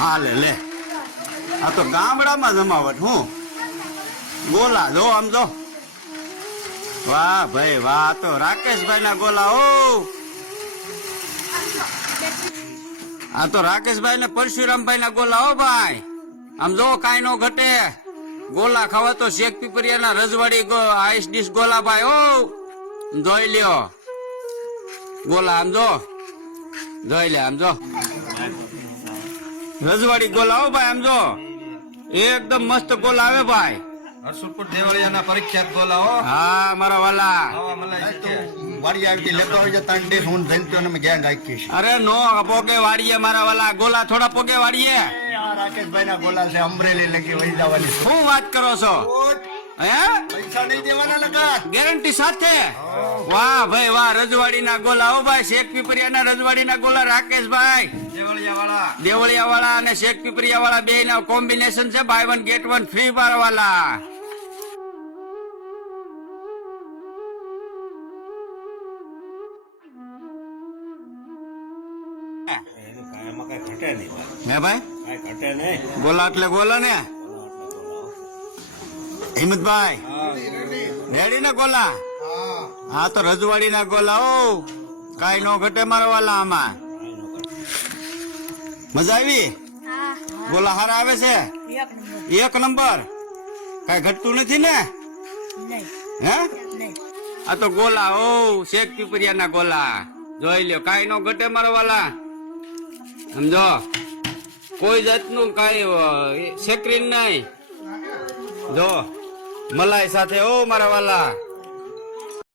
હાલે લે, આ તો ગામડામાં જમાવટ. હું ગોલા જો આમ જો, વાહ ભાઈ વાહ, તો રાકેશભાઈ ના ગોલા. ઓ આ તો રાકેશભાઈ ને પરશુરામભાઈ ના ગોલા. હો ભાઈ આમ જો, કાંઈ નો ઘટે. ગોલા ખાવા તો શેખ પીપરિયા ના રજવાડી આઈસ ડીશ ગોલા ભાઈ. ઓ જોઈ લ્યો ગોલા, આમ જો જોઈ લે, આમ જો રજવાડી ગોલા. હો ભાઈ આમ જો, એકદમ મસ્ત ગોલા આવે ભાઈ. હરસુરપુર દેવળિયાના પરીક્ષાત ગોલા. હો હા મારા વાલા, વાડી આવી લેતો હોય છે ત્રણ દિવસ હું ધનતો ને ગેંગ આખી. અરે નો પોગે વાડીએ મારા વાલા, ગોલા થોડા પોગે વાડીએ. આ રાકેશભાઈ ના ગોલા છે, અમરેલી લગી વહી જવાની. શું વાત કરો છો? હે પૈસા નહીં દેવાના લગા, ગેરંટી સાથે. વાહ ભાઈ વાહ, રજવાડી ના ગોલા. હો ભાઈ, શેખ પીપરિયા ના રજવાડી ના ગોલા. રાકેશભાઈ દેવળિયા વાળા અને શેખ પીપરિયા વાળા બે ના કોમ્બિનેશન છે. બાય 1 get 1 ફ્રી મારા વાલા. હે ભાઈ, ગોલા એટલે ગોલા ને હિંમતભાઈ, રેડી ને ગોલા? હા તો રજવાડી ના ગોલા. ઓ કાઈ નો ઘટે મારા વાલા. આમાં મજા આવી? ગોલા હારા આવે છે, એક નંબર. કઈ ઘટતું નથી ને? હે આ તો ગોલા. ઓ શેખ પીપરિયા ના ગોલા જોઈ લ્યો, કાઈ નો ઘટે મારા વાલા. સમજો, કોઈ જાતનું કઈ સેક્રીન નહીં. જો મલાઈ સાથે. ઓ મારા વાલા,